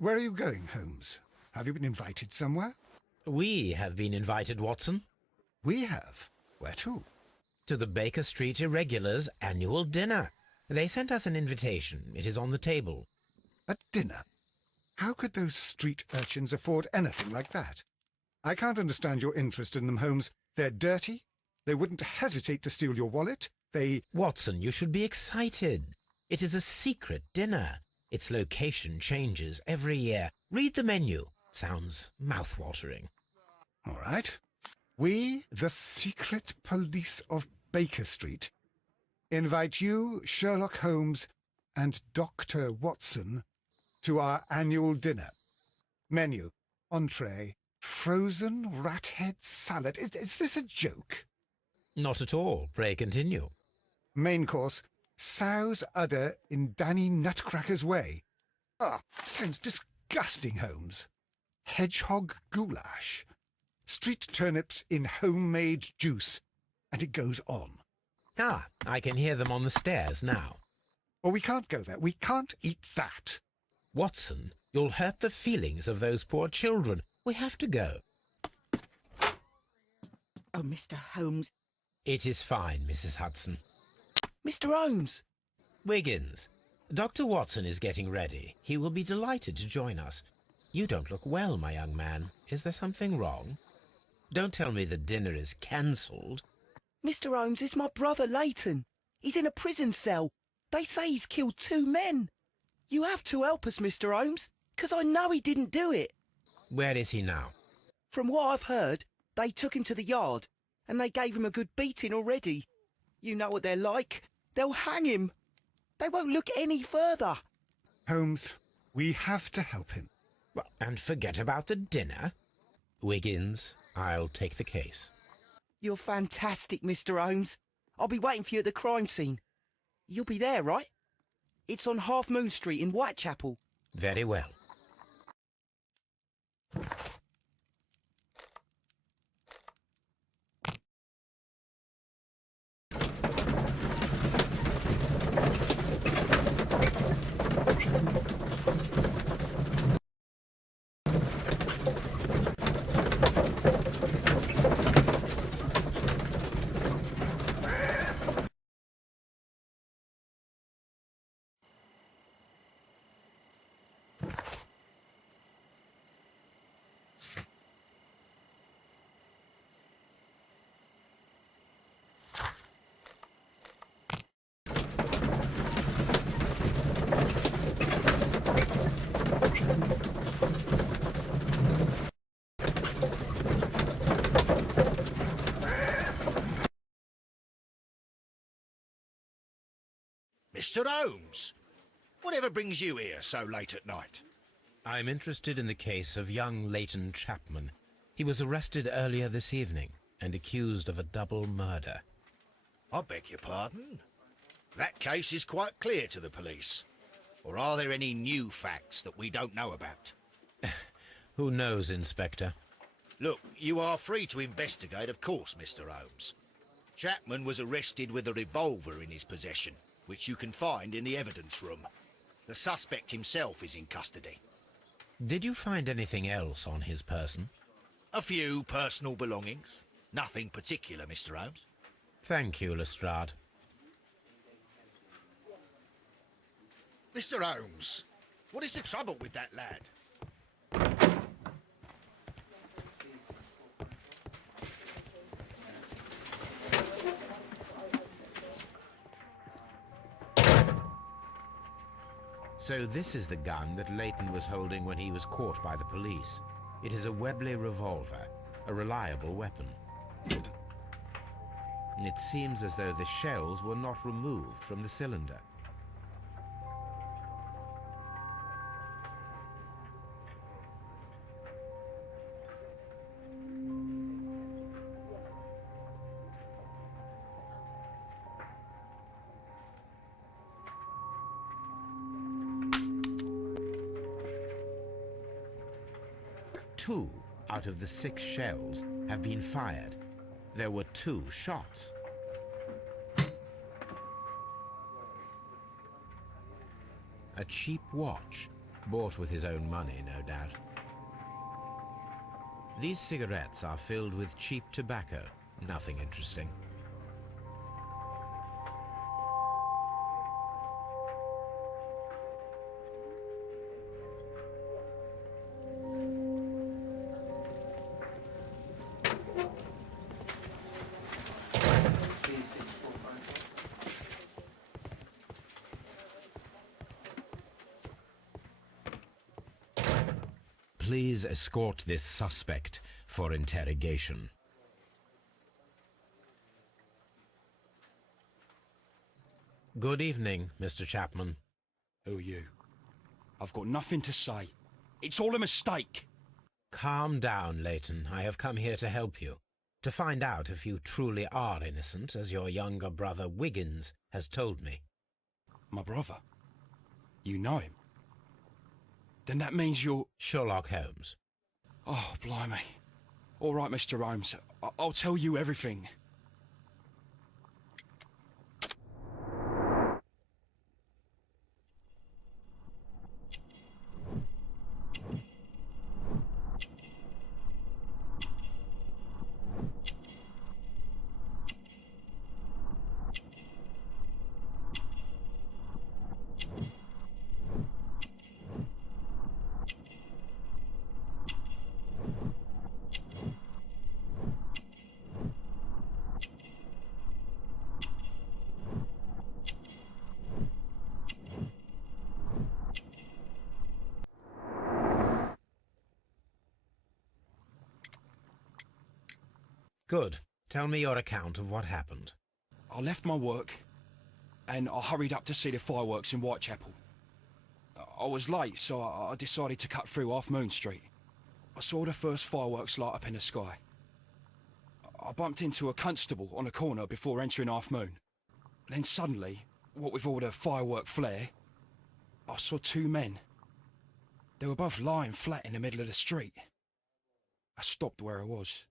Where are you going, Holmes? Have you been invited somewhere? We have been invited, Watson, We have. Where to? to the Baker Street Irregulars' annual dinner. They sent us an invitation. It is on the table. A dinner? How could those street urchins afford anything like that? I can't understand your interest in them, Holmes. They're dirty. They wouldn't hesitate to steal your wallet. Watson, you should be excited. It is a secret dinner. Its location changes every year. Read the menu. Sounds mouth-watering. All right. We, the secret police of Baker Street, invite you, Sherlock Holmes, and Dr. Watson to our annual dinner. Menu, entree, frozen rat-head salad. Is this a joke? Not at all. Pray continue. Main course, sow's udder in Danny Nutcracker's way. Ah, sounds disgusting, Holmes. Hedgehog goulash. Street turnips in homemade juice. And it goes on. Ah, I can hear them on the stairs now. Oh, we can't go there. We can't eat that. Watson, you'll hurt the feelings of those poor children. We have to go. Oh, Mr. Holmes. It is fine, Mrs. Hudson. Mr. Holmes! Wiggins, Dr. Watson is getting ready. He will be delighted to join us. You don't look well, my young man. Is there something wrong? Don't tell me the dinner is cancelled. Mr. Holmes is my brother Leighton. He's in a prison cell. They say he's killed 2 men. You have to help us, Mr. Holmes, 'cause I know he didn't do it. Where is he now? From what I've heard, they took him to the yard, and they gave him a good beating already. You know what they're like. They'll hang him. They won't look any further. Holmes, we have to help him. Well, and forget about the dinner. Wiggins, I'll take the case. You're fantastic, Mr. Holmes. I'll be waiting for you at the crime scene. You'll be there, right? It's on Half Moon Street in Whitechapel. Very well. Mr. Holmes, whatever brings you here so late at night? I'm interested in the case of young Leighton Chapman. He was arrested earlier this evening and accused of a double murder. I beg your pardon? That case is quite clear to the police. Or are there any new facts that we don't know about? Who knows, Inspector? Look, you are free to investigate, of course, Mr. Holmes. Chapman was arrested with a revolver in his possession, which you can find in the evidence room. The suspect himself is in custody. Did you find anything else on his person? A few personal belongings. Nothing particular, Mr. Holmes. Thank you, Lestrade. Mr. Holmes, what is the trouble with that lad? So this is the gun that Leighton was holding when he was caught by the police. It is a Webley revolver, a reliable weapon. It seems as though the shells were not removed from the cylinder. Two out of the 6 shells have been fired. There were 2 shots. A cheap watch, Bought with his own money, no doubt. These cigarettes are filled with cheap tobacco. Nothing interesting. Please escort this suspect for interrogation. Good evening, Mr. Chapman. Who are you? I've got nothing to say. It's all a mistake. Calm down, Leighton. I have come here to help you. To find out if you truly are innocent, as your younger brother Wiggins has told me. My brother? You know him? Then that means you're... Sherlock Holmes. Oh, blimey. All right, Mr. Holmes. I'll tell you everything. Good. Tell me your account of what happened. I left my work and I hurried up to see the fireworks in Whitechapel. I was late, so I decided to cut through Half Moon Street. I saw the first fireworks light up in the sky. I bumped into a constable on a corner before entering Half Moon. Then suddenly, what with all the firework flare, I saw two men. They were both lying flat in the middle of the street. I stopped where I was.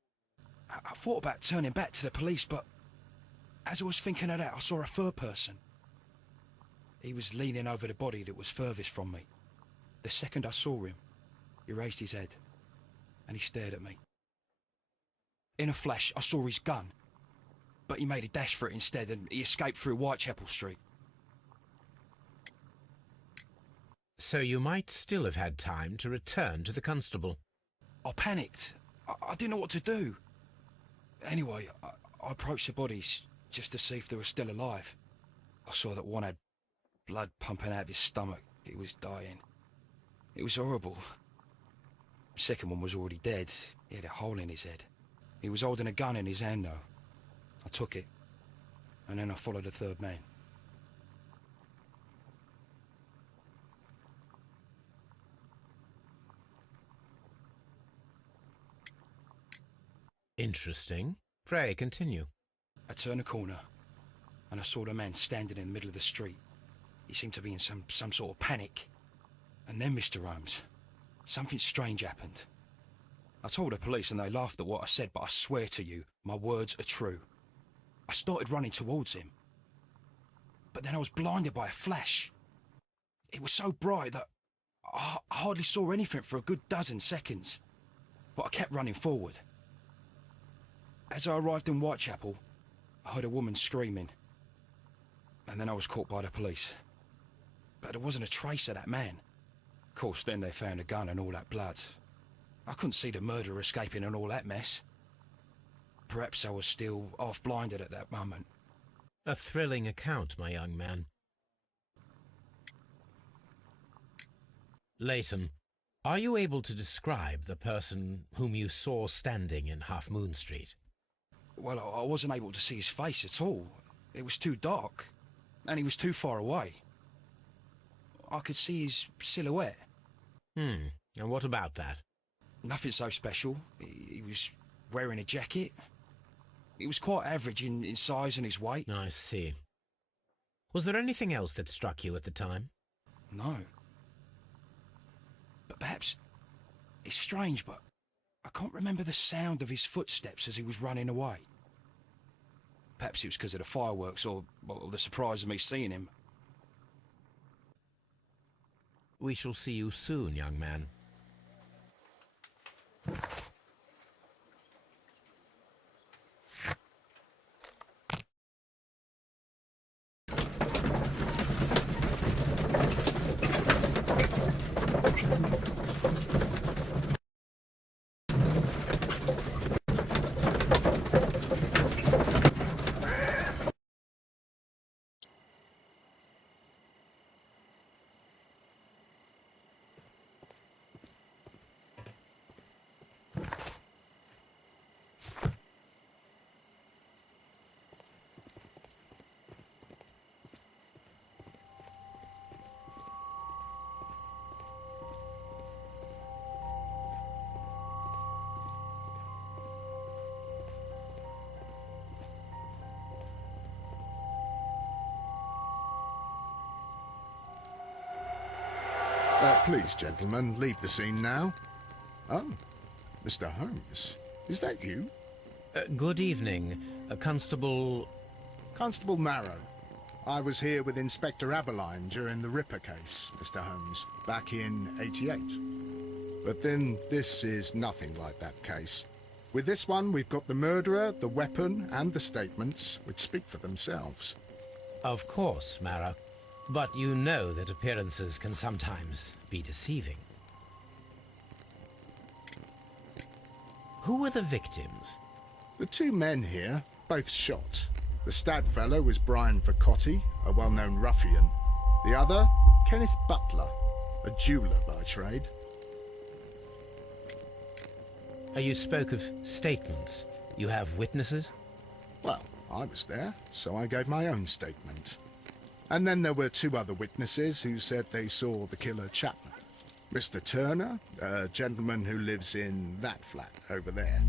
I thought about turning back to the police, but as I was thinking of that, I saw a third person. He was leaning over the body that was furthest from me. The second I saw him, he raised his head and he stared at me. In a flash, I saw his gun, but he made a dash for it instead and he escaped through Whitechapel Street. So you might still have had time to return to the constable. I panicked. I didn't know what to do. Anyway, I approached the bodies just to see if they were still alive. I saw that one had blood pumping out of his stomach. He was dying. It was horrible. The second one was already dead. He had a hole in his head. He was holding a gun in his hand, though. I took it, and then I followed the third man. Interesting. Pray, continue. I turned a corner, and I saw the man standing in the middle of the street. He seemed to be in some sort of panic. And then, Mr. Holmes, something strange happened. I told the police and they laughed at what I said, but I swear to you, my words are true. I started running towards him. But then I was blinded by a flash. It was so bright that I hardly saw anything for a good dozen seconds. But I kept running forward. As I arrived in Whitechapel, I heard a woman screaming. And then I was caught by the police. But there wasn't a trace of that man. Of course, then they found a gun and all that blood. I couldn't see the murderer escaping and all that mess. Perhaps I was still half-blinded at that moment. A thrilling account, my young man. Leighton, are you able to describe the person whom you saw standing in Half Moon Street? Well, I wasn't able to see his face at all. It was too dark, and he was too far away. I could see his silhouette. And what about that? Nothing so special. He was wearing a jacket. He was quite average in size and his weight. I see. Was there anything else that struck you at the time? No. But perhaps it's strange, but I can't remember the sound of his footsteps as he was running away. Perhaps it was because of the fireworks or the surprise of me seeing him. We shall see you soon, young man. Please, gentlemen, leave the scene now. Oh, Mr. Holmes, is that you? Good evening, Constable... Constable Marrow. I was here with Inspector Aberline during the Ripper case, Mr. Holmes, back in '88. But then this is nothing like that case. With this one, we've got the murderer, the weapon, and the statements, which speak for themselves. Of course, Marrow. But you know that appearances can sometimes be deceiving. Who were the victims? The two men here, both shot. The stab fellow was Brian Vercotti, a well-known ruffian. The other, Kenneth Butler, a jeweller by trade. You spoke of statements. You have witnesses? Well, I was there, so I gave my own statement. And then there were two other witnesses who said they saw the killer Chapman. Mr. Turner, a gentleman who lives in that flat over there.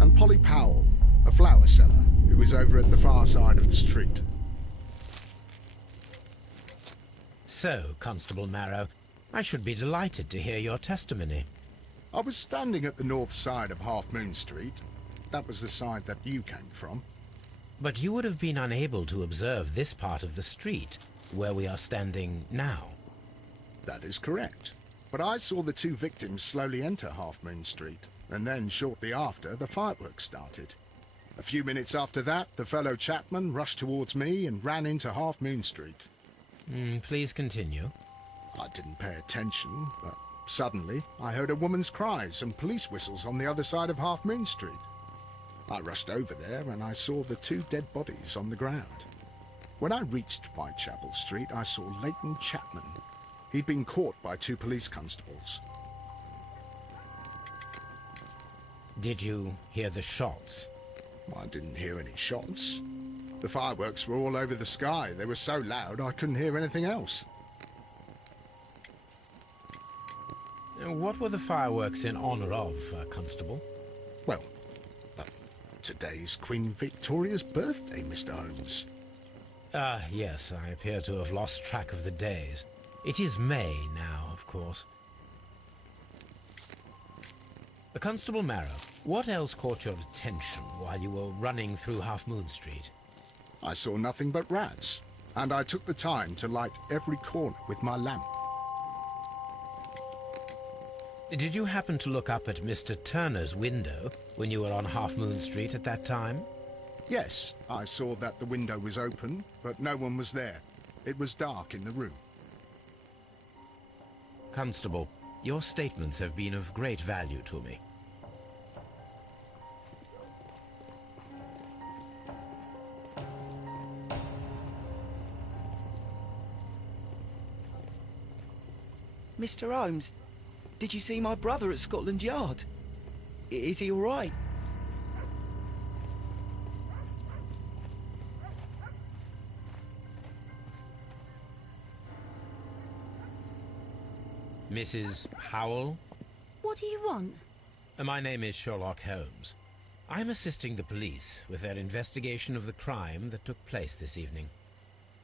And Polly Powell, a flower seller, who was over at the far side of the street. So, Constable Marrow, I should be delighted to hear your testimony. I was standing at the north side of Half Moon Street. That was the side that you came from. But you would have been unable to observe this part of the street, where we are standing now. That is correct. But I saw the two victims slowly enter Half Moon Street, and then shortly after, the fireworks started. A few minutes after that, the fellow Chapman rushed towards me and ran into Half Moon Street. Please continue. I didn't pay attention, but suddenly I heard a woman's cries and police whistles on the other side of Half Moon Street. I rushed over there and I saw the two dead bodies on the ground. When I reached Whitechapel Street, I saw Leighton Chapman. He'd been caught by two police constables. Did you hear the shots? I didn't hear any shots. The fireworks were all over the sky. They were so loud I couldn't hear anything else. What were the fireworks in honor of, Constable? Well, today's Queen Victoria's birthday, Mr. Holmes. Yes, I appear to have lost track of the days. It is May now, of course. Constable Marrow, what else caught your attention while you were running through Half Moon Street? I saw nothing but rats, and I took the time to light every corner with my lamp. Did you happen to look up at Mr. Turner's window when you were on Half Moon Street at that time? Yes, I saw that the window was open, but no one was there. It was dark in the room. Constable, your statements have been of great value to me. Mr. Holmes, did you see my brother at Scotland Yard? Is he all right? Mrs. Powell? What do you want? My name is Sherlock Holmes. I'm assisting the police with their investigation of the crime that took place this evening.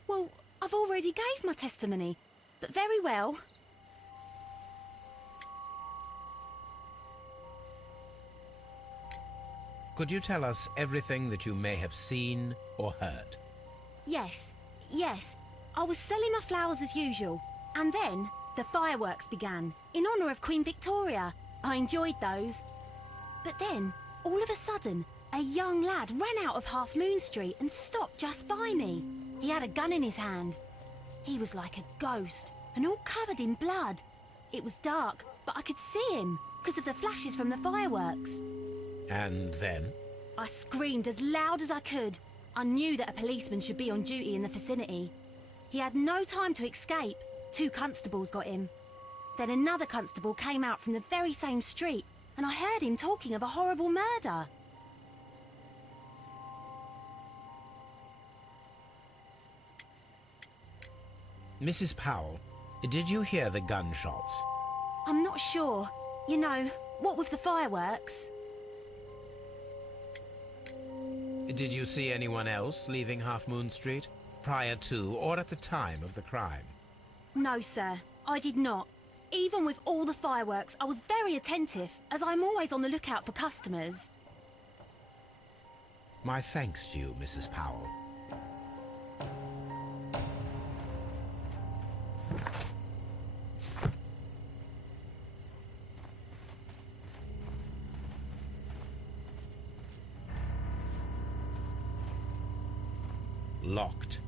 Well, I've already gave my testimony, but very well. Could you tell us everything that you may have seen or heard? Yes. I was selling my flowers as usual, and then The fireworks began, in honour of Queen Victoria. I enjoyed those. But then, all of a sudden, a young lad ran out of Half Moon Street and stopped just by me. He had a gun in his hand. He was like a ghost, and all covered in blood. It was dark, but I could see him, because of the flashes from the fireworks. And then? I screamed as loud as I could. I knew that a policeman should be on duty in the vicinity. He had no time to escape. 2 constables got him. Then another constable came out from the very same street, and I heard him talking of a horrible murder. Mrs. Powell, did you hear the gunshots? I'm not sure. You know, what with the fireworks? Did you see anyone else leaving Half Moon Street, prior to or at the time of the crime? No, sir, I did not. Even with all the fireworks, I was very attentive, as I'm always on the lookout for customers. My thanks to you, Mrs. Powell. Locked.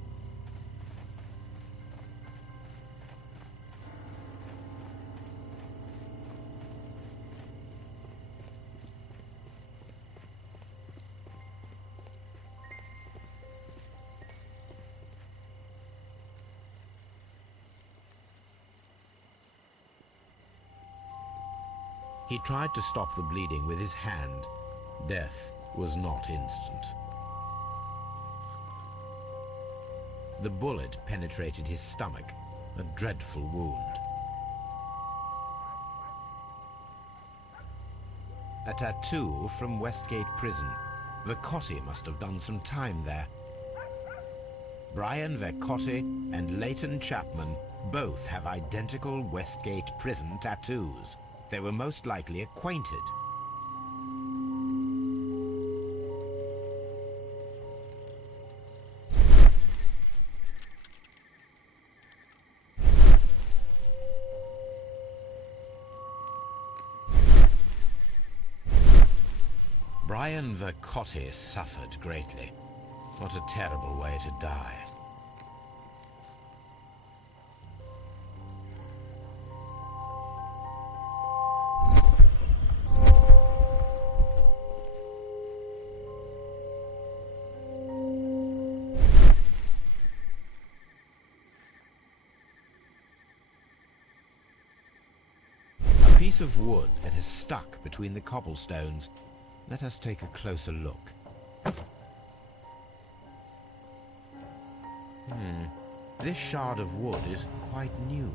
He tried to stop the bleeding with his hand. Death was not instant. The bullet penetrated his stomach, a dreadful wound. A tattoo from Westgate Prison. Vercotti must have done some time there. Brian Vercotti and Leighton Chapman both have identical Westgate Prison tattoos. They were most likely acquainted. Brian Vercotti suffered greatly. What a terrible way to die. A piece of wood that has stuck between the cobblestones. Let us take a closer look. This shard of wood is quite new.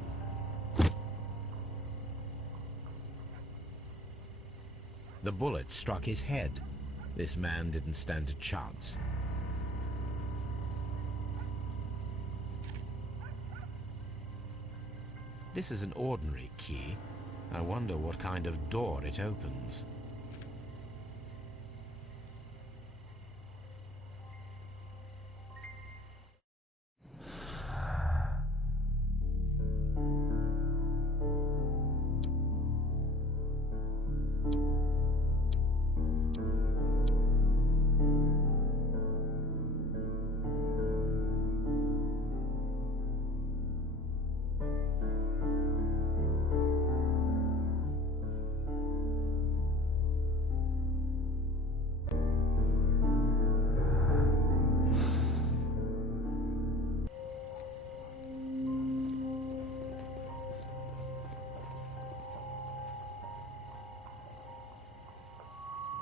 The bullet struck his head. This man didn't stand a chance. This is an ordinary key. I wonder what kind of door it opens.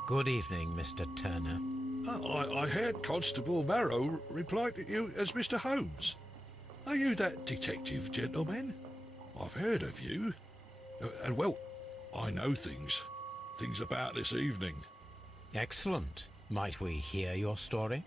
Good evening, Mr. Turner. I heard Constable Marrow reply to you as Mr. Holmes. Are you that detective gentleman? I've heard of you. And well, I know things about this evening. Excellent. Might we hear your story?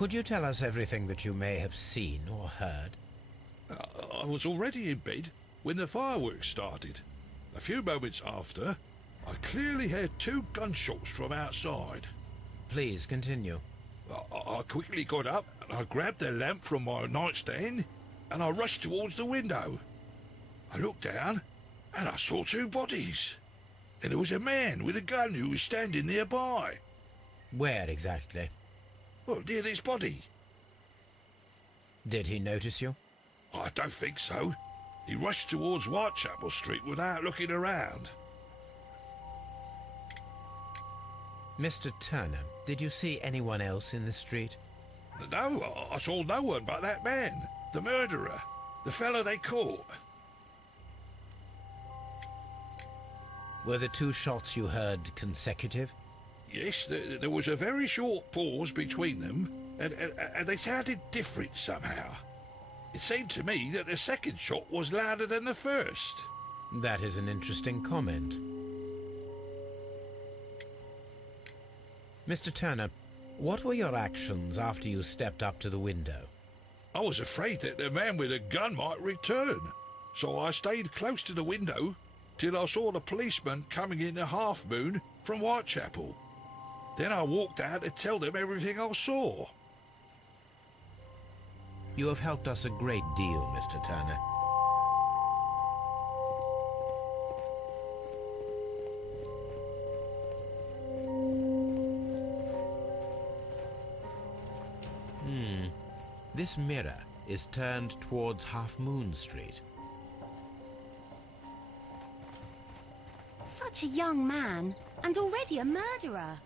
Could you tell us everything that you may have seen or heard? I was already in bed when the fireworks started. A few moments after, I clearly heard 2 gunshots from outside. Please continue. I quickly got up and I grabbed the lamp from my nightstand and I rushed towards the window. I looked down and I saw 2 bodies. And there was a man with a gun who was standing nearby. Where exactly? Well, near this body. Did he notice you? I don't think so. He rushed towards Whitechapel Street without looking around. Mr. Turner, did you see anyone else in the street? No, I saw no one but that man, the murderer, the fellow they caught. Were the 2 shots you heard consecutive? Yes, there was a very short pause between them, and they sounded different somehow. It seemed to me that the second shot was louder than the first. That is an interesting comment. Mr. Turner, what were your actions after you stepped up to the window? I was afraid that the man with a gun might return, so I stayed close to the window till I saw the policeman coming in the Half Moon from Whitechapel. Then I walked out to tell them everything I saw. You have helped us a great deal, Mr. Turner. This mirror is turned towards Half Moon Street. Such a young man, and already a murderer.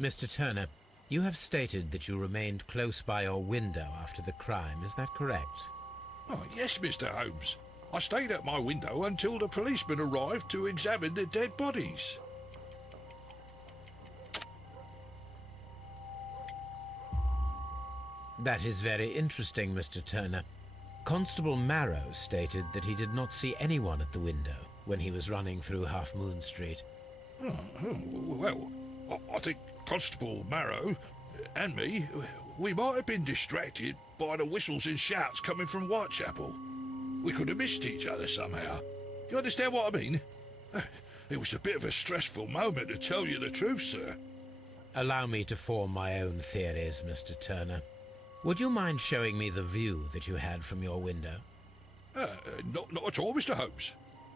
Mr. Turner, you have stated that you remained close by your window after the crime. Is that correct? Oh, yes, Mr. Holmes. I stayed at my window until the policeman arrived to examine the dead bodies. That is very interesting, Mr. Turner. Constable Marrow stated that he did not see anyone at the window when he was running through Half Moon Street. Well, I think Constable Marrow and me, we might have been distracted by the whistles and shouts coming from Whitechapel. We could have missed each other somehow. You understand what I mean? It was a bit of a stressful moment, to tell you the truth, sir. Allow me to form my own theories, Mr. Turner. Would you mind showing me the view that you had from your window? Not at all, Mr. Holmes.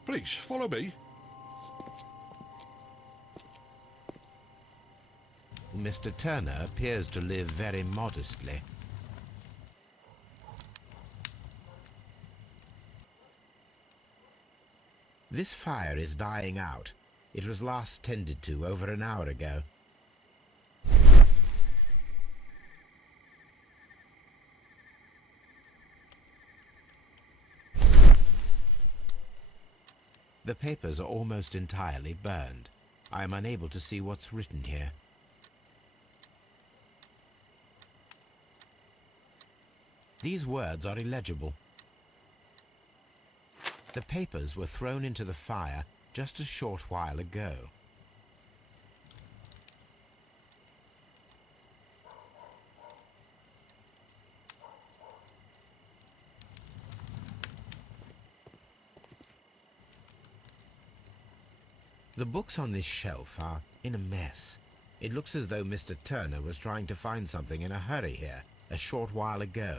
Please, follow me. Mr. Turner appears to live very modestly. This fire is dying out. It was last tended to over an hour ago. The papers are almost entirely burned. I am unable to see what's written here. These words are illegible. The papers were thrown into the fire just a short while ago. The books on this shelf are in a mess. It looks as though Mr. Turner was trying to find something in a hurry here a short while ago.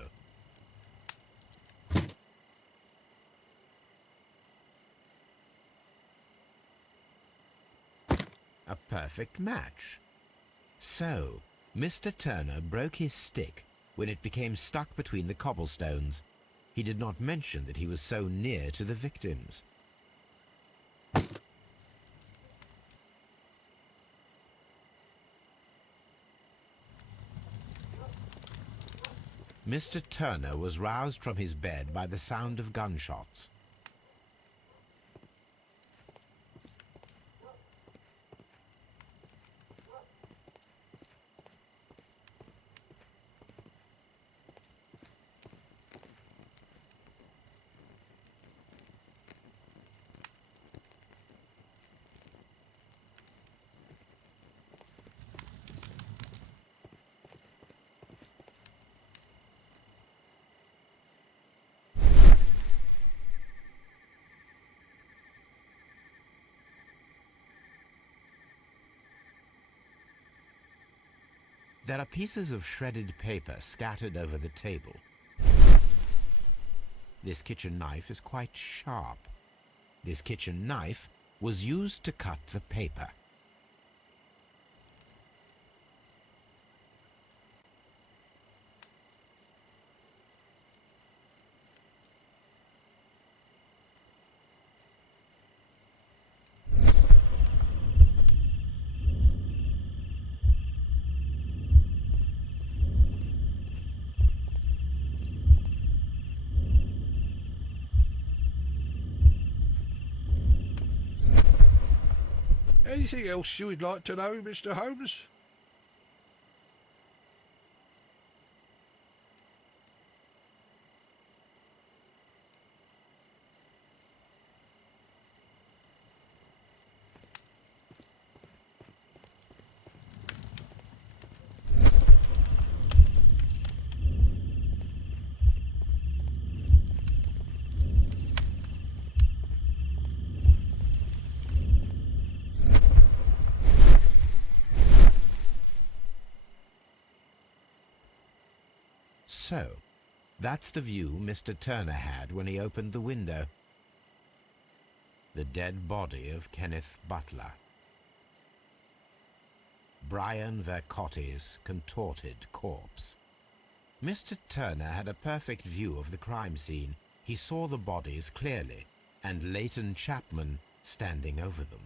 A perfect match. So, Mr. Turner broke his stick when it became stuck between the cobblestones. He did not mention that he was so near to the victims. Mr. Turner was roused from his bed by the sound of gunshots. There are pieces of shredded paper scattered over the table. This kitchen knife is quite sharp. This kitchen knife was used to cut the paper. Anything else you would like to know, Mr. Holmes? So, that's the view Mr. Turner had when he opened the window. The dead body of Kenneth Butler. Brian Vercotti's contorted corpse. Mr. Turner had a perfect view of the crime scene. He saw the bodies clearly, and Leighton Chapman standing over them.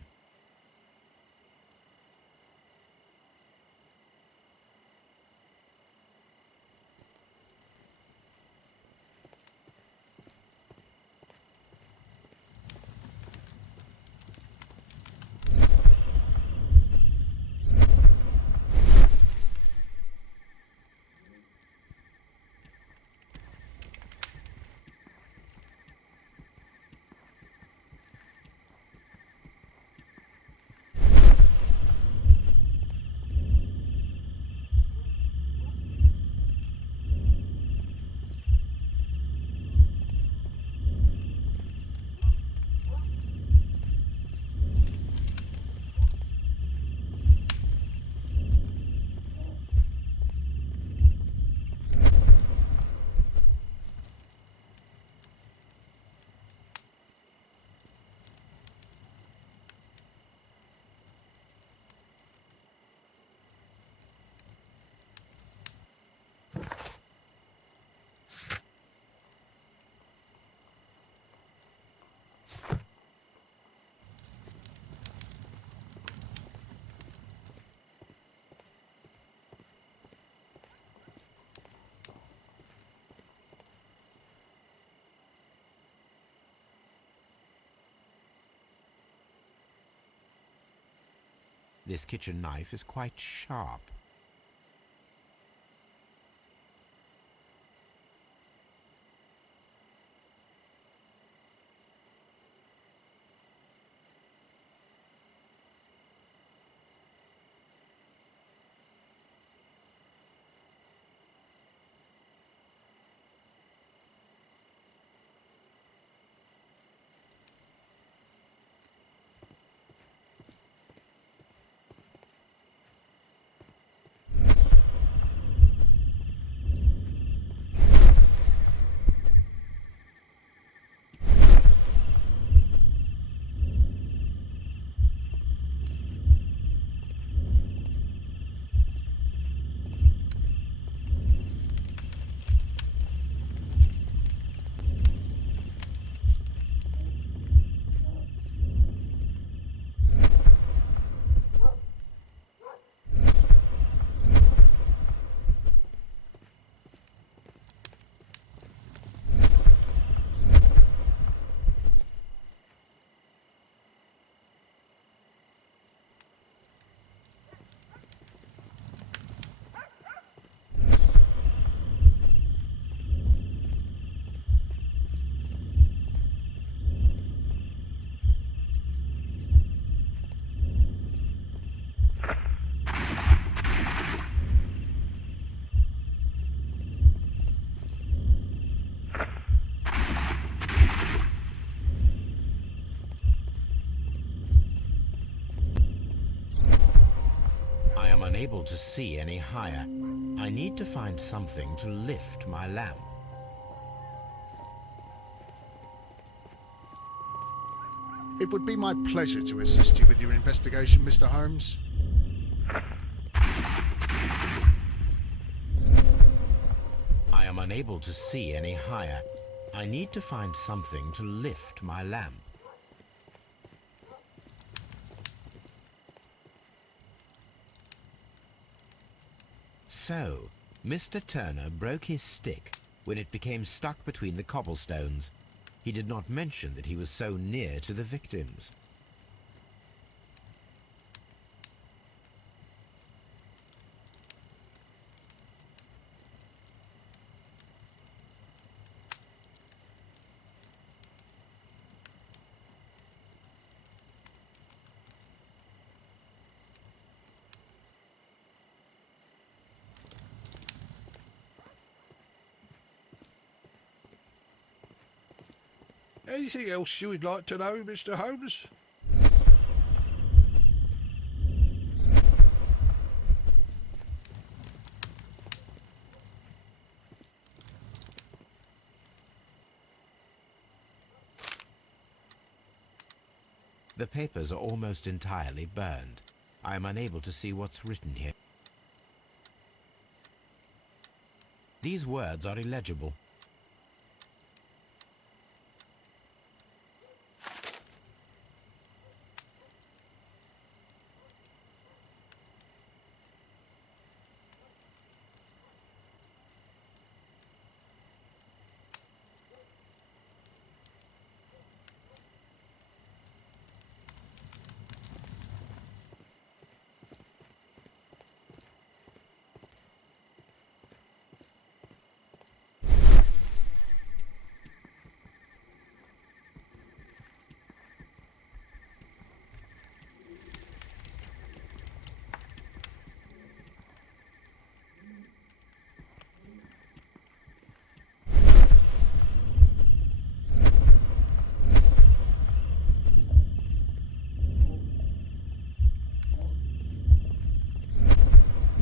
This kitchen knife is quite sharp. Unable to see any higher. I need to find something to lift my lamp. It would be my pleasure to assist you with your investigation, Mr. Holmes. I am unable to see any higher. I need to find something to lift my lamp. So, Mr. Turner broke his stick when it became stuck between the cobblestones. He did not mention that he was so near to the victims. Anything else you would like to know, Mr. Holmes? The papers are almost entirely burned. I am unable to see what's written here. These words are illegible.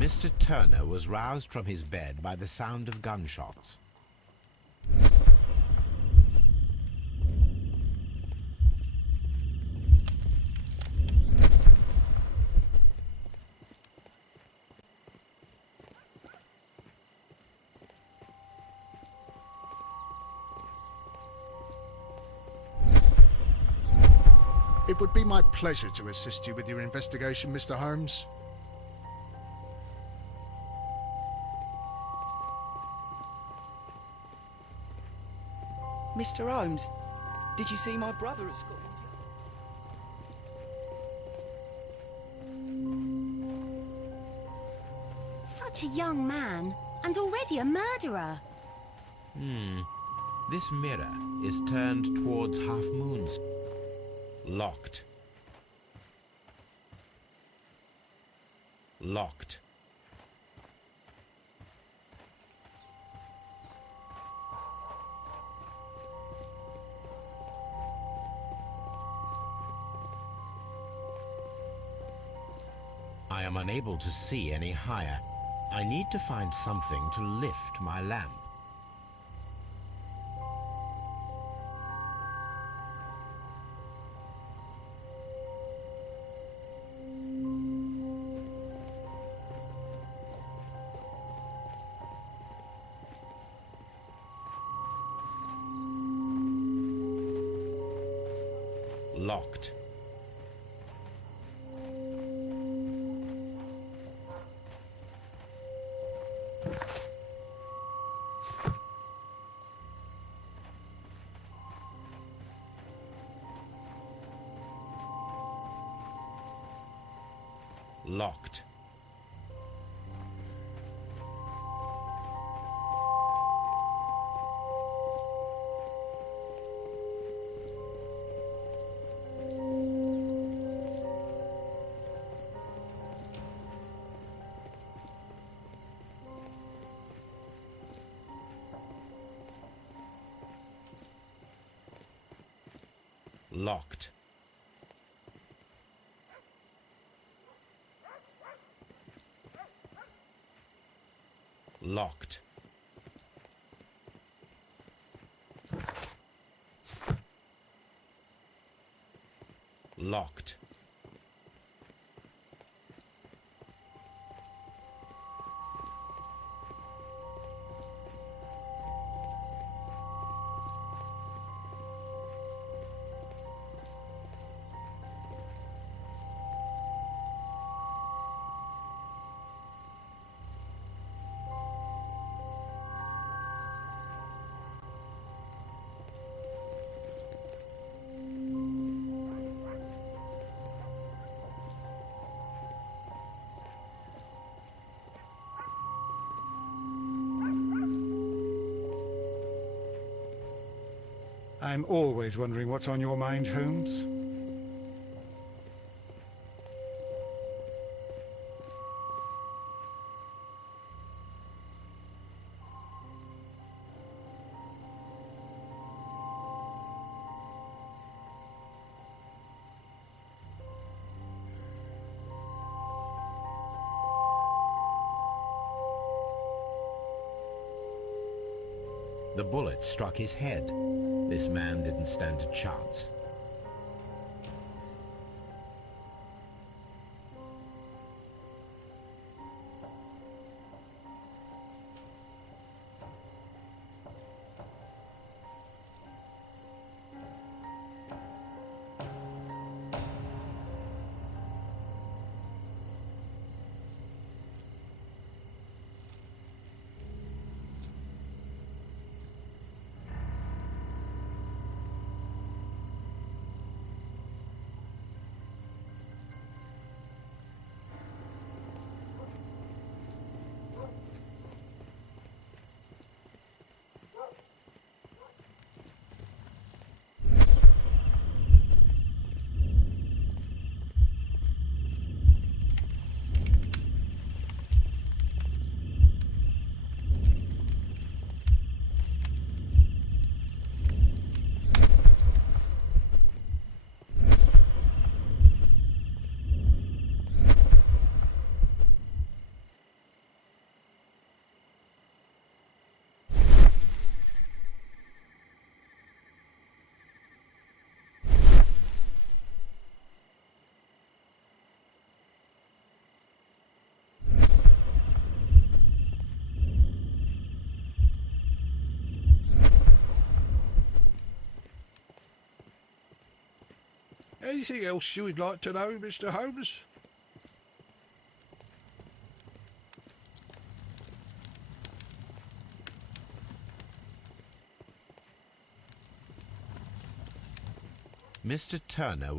Mr. Turner was roused from his bed by the sound of gunshots. It would be my pleasure to assist you with your investigation, Mr. Holmes. Mr. Holmes, did you see my brother at school? such a young man, and already a murderer. This mirror is turned towards Half Moon Street. Locked. Locked. I am unable to see any higher. I need to find something to lift my lamp. Locked. Locked. Locked. Locked. Locked. I'm always wondering what's on your mind, Holmes. The bullet struck his head. This man didn't stand a chance. Anything else you would like to know, Mr. Holmes? Mr. Turner.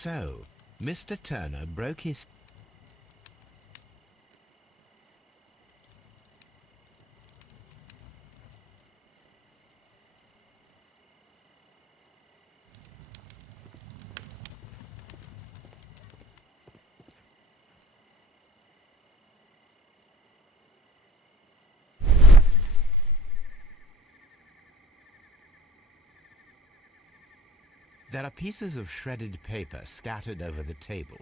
So, Mr. Turner broke his... There are pieces of shredded paper scattered over the table.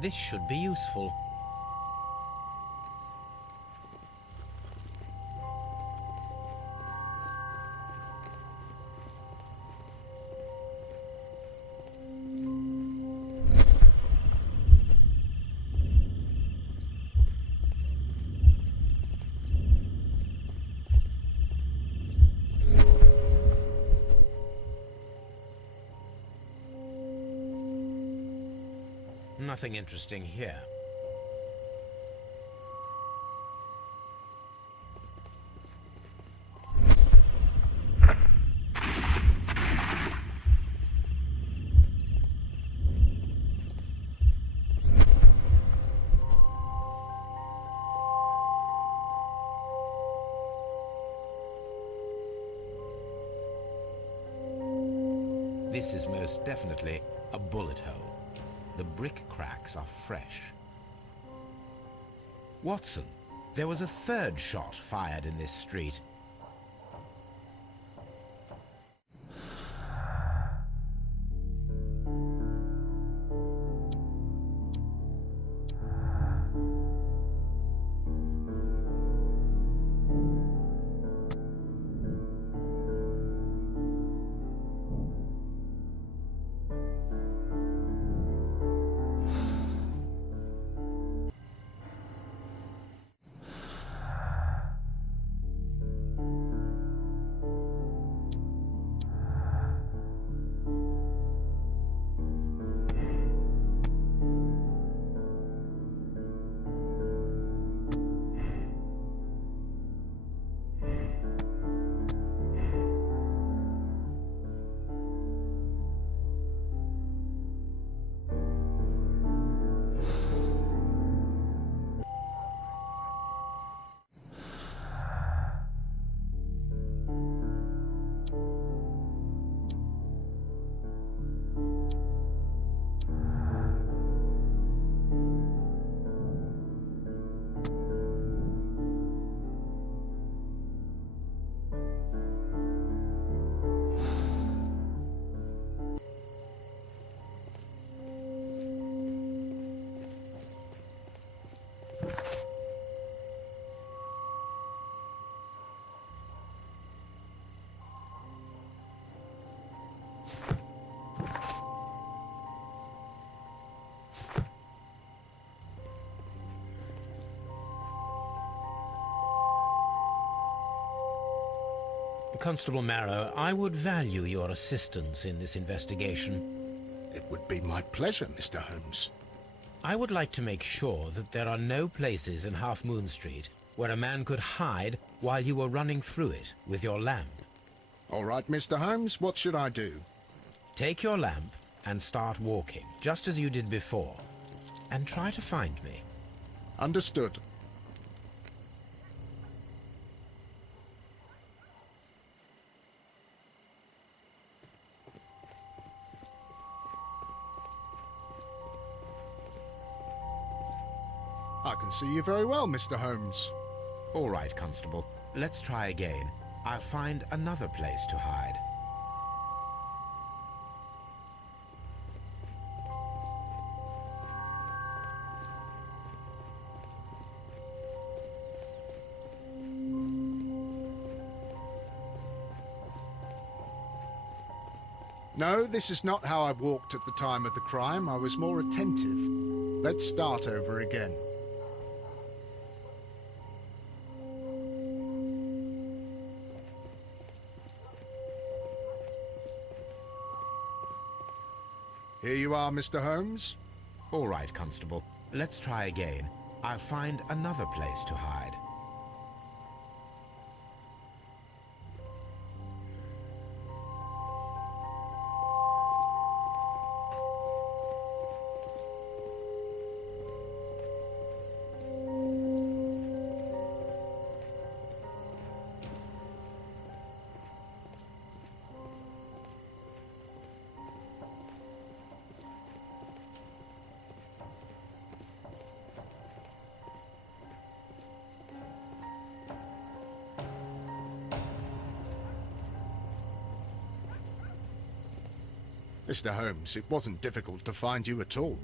This should be useful. Nothing interesting here. This is most definitely a bullet hole. The brick cracks are fresh. Watson, there was a third shot fired in this street. Constable Marrow, I would value your assistance in this investigation. It would be my pleasure, Mr. Holmes. I would like to make sure that there are no places in Half Moon Street where a man could hide while you were running through it with your lamp. All right, Mr. Holmes, what should I do? Take your lamp and start walking, just as you did before, and try to find me. Understood. I can see you very well, Mr. Holmes. All right, Constable. Let's try again. I'll find another place to hide. No, this is not how I walked at the time of the crime. I was more attentive. Let's start over again. Here you are, Mr. Holmes. All right, Constable. Let's try again. I'll find another place to hide. Mr. Holmes, it wasn't difficult to find you at all.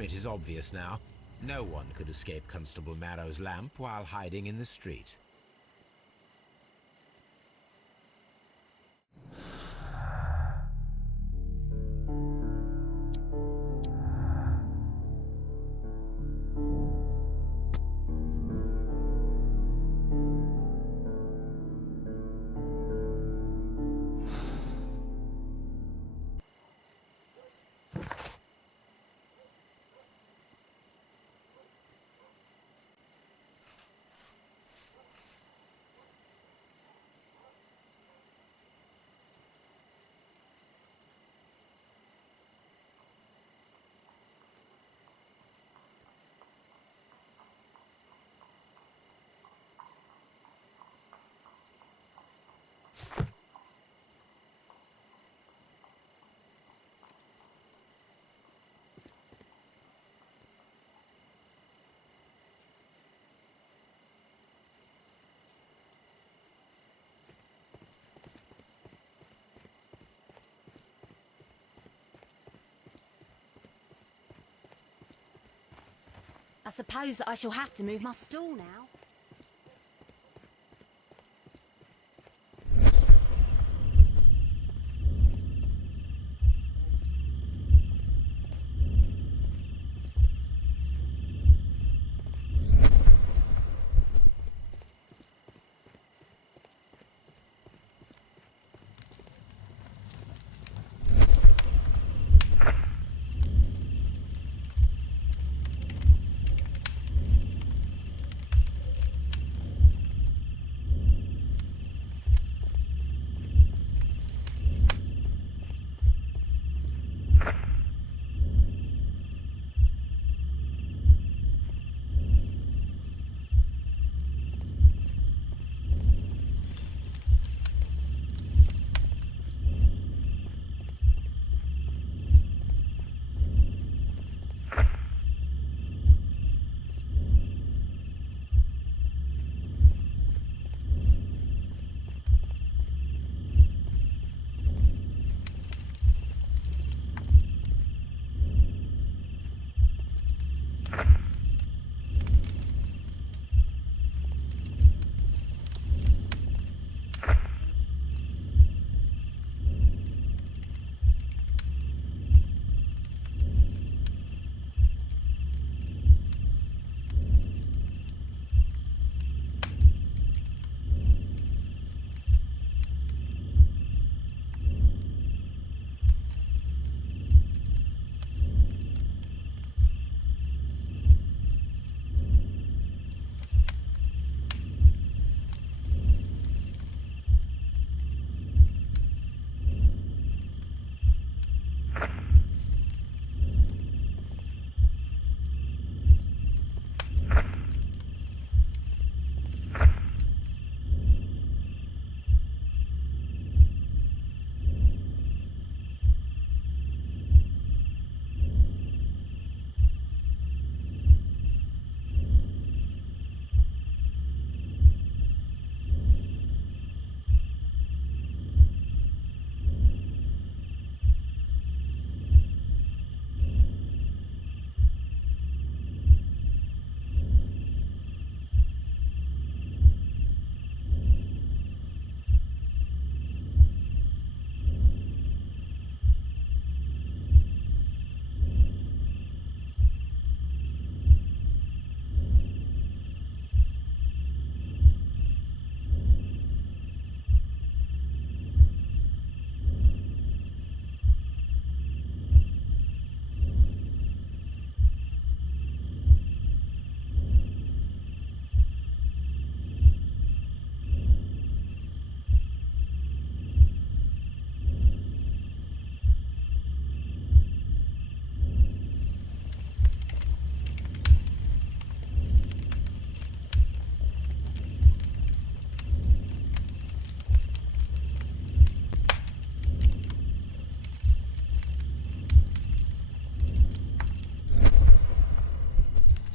It is obvious now. No one could escape Constable Marrow's lamp while hiding in the street. I suppose that I shall have to move my stool now.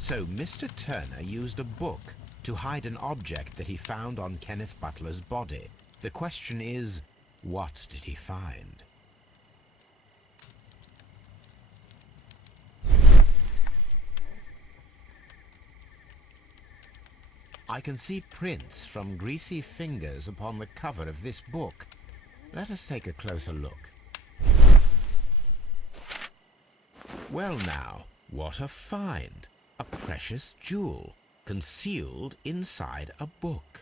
So Mr. Turner used a book to hide an object that he found on Kenneth Butler's body. The question is, what did he find? I can see prints from greasy fingers upon the cover of this book. Let us take a closer look. Well now, what a find! A precious jewel, concealed inside a book.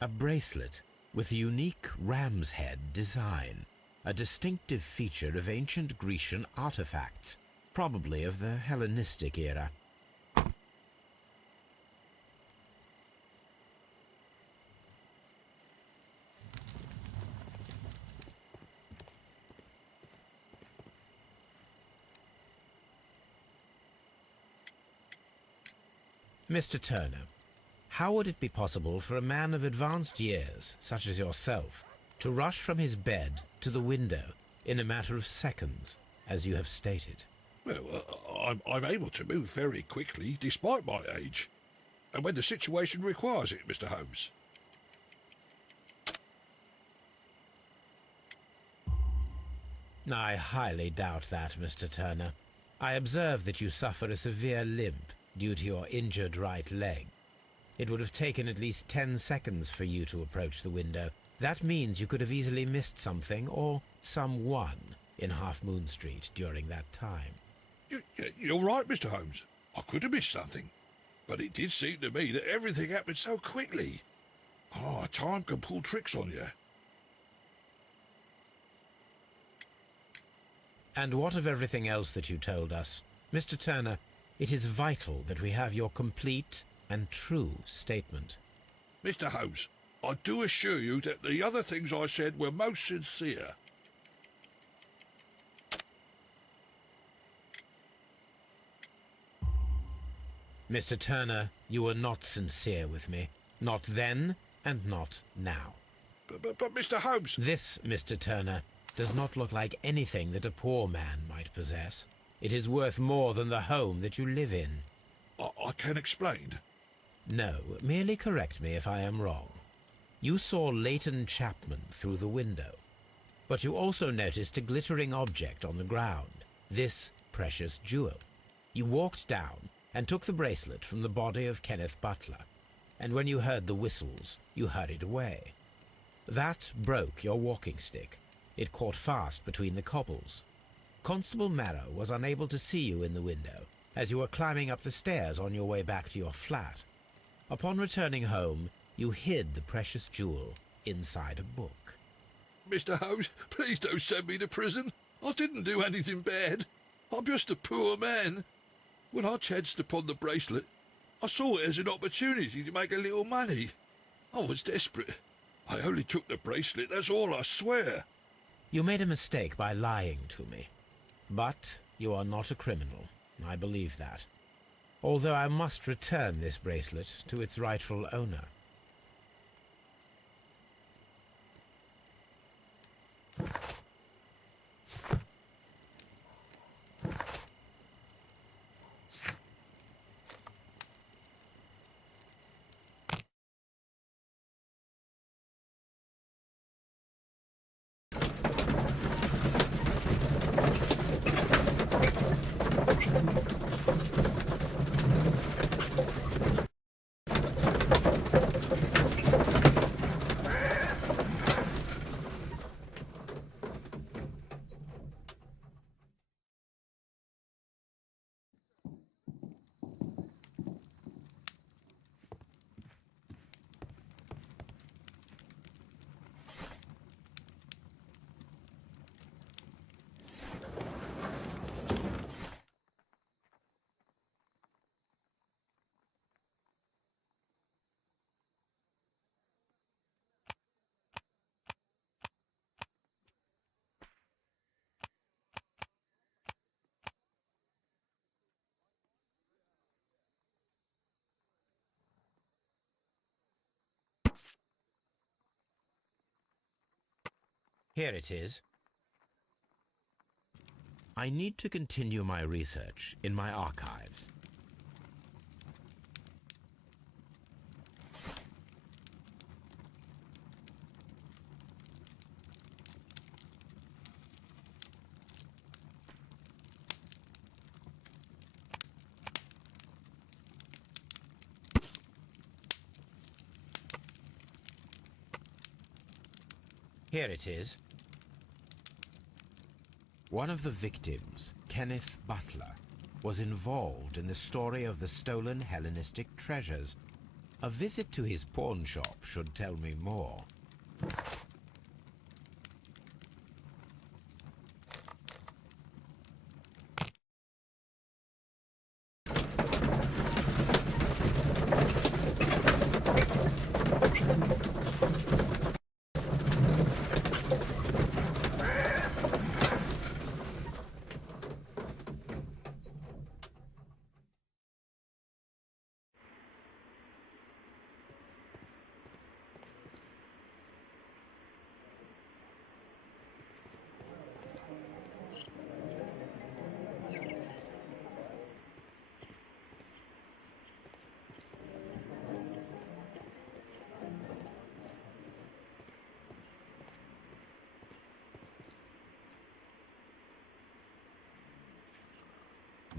A bracelet with a unique ram's head design, a distinctive feature of ancient Grecian artifacts, probably of the Hellenistic era. Mr. Turner, how would it be possible for a man of advanced years, such as yourself, to rush from his bed to the window in a matter of seconds, as you have stated? Well, I'm able to move very quickly, despite my age. And when the situation requires it, Mr. Holmes. I highly doubt that, Mr. Turner. I observe that you suffer a severe limp due to your injured right leg. It would have taken at least 10 seconds for you to approach the window. That means you could have easily missed something or someone in Half Moon Street during that time. You're right, Mr. Holmes. I could have missed something. But it did seem to me that everything happened so quickly. Oh, time can pull tricks on you. And what of everything else that you told us? Mr. Turner, it is vital that we have your complete and true statement. Mr. Holmes, I do assure you that the other things I said were most sincere. Mr. Turner, you were not sincere with me. Not then and not now. But Mr. Holmes... This, Mr. Turner, does not look like anything that a poor man might possess. It is worth more than the home that you live in. I can explain. No, merely correct me if I am wrong. You saw Leighton Chapman through the window, but you also noticed a glittering object on the ground, this precious jewel. You walked down and took the bracelet from the body of Kenneth Butler, and when you heard the whistles, you hurried away. That broke your walking stick. It caught fast between the cobbles. Constable Marrow was unable to see you in the window as you were climbing up the stairs on your way back to your flat. Upon returning home, you hid the precious jewel inside a book. Mr. Holmes, please don't send me to prison. I didn't do anything bad. I'm just a poor man. When I chanced upon the bracelet, I saw it as an opportunity to make a little money. I was desperate. I only took the bracelet, that's all, I swear. You made a mistake by lying to me. But you are not a criminal. I believe that. Although I must return this bracelet to its rightful owner. Here it is. I need to continue my research in my archives. Here it is. One of the victims, Kenneth Butler, was involved in the story of the stolen Hellenistic treasures. A visit to his pawn shop should tell me more.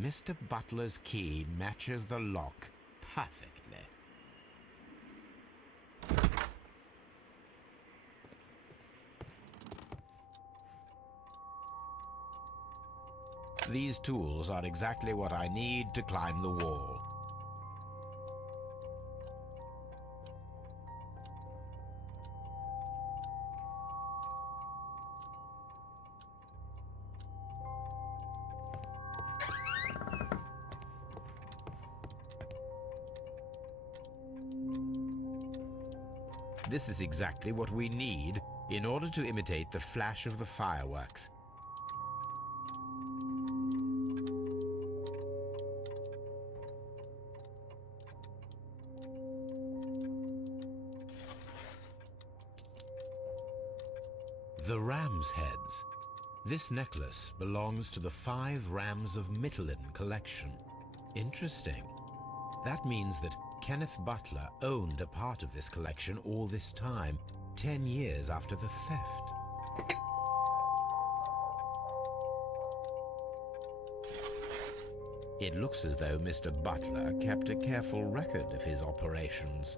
Mr. Butler's key matches the lock perfectly. These tools are exactly what I need to climb the wall. This is exactly what we need in order to imitate the flash of the fireworks. The ram's heads. This necklace belongs to the 5 Rams of Mittelin collection. Interesting. That means that Kenneth Butler owned a part of this collection all this time, 10 years after the theft. It looks as though Mr. Butler kept a careful record of his operations.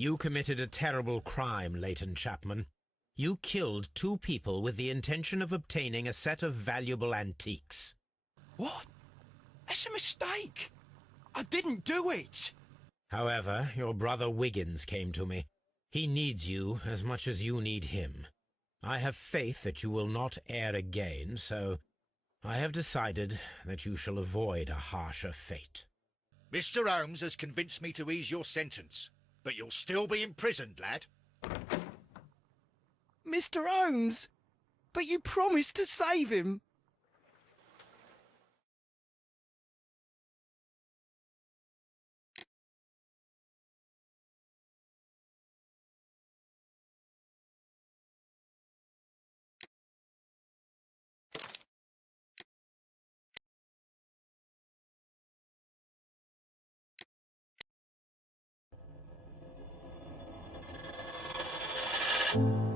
You committed a terrible crime, Leighton Chapman. You killed 2 people with the intention of obtaining a set of valuable antiques. What? That's a mistake. I didn't do it. However, your brother Wiggins came to me. He needs you as much as you need him. I have faith that you will not err again, so I have decided that you shall avoid a harsher fate. Mr. Holmes has convinced me to ease your sentence, but you'll still be imprisoned, lad. Mr. Holmes, but you promised to save him. Holmes.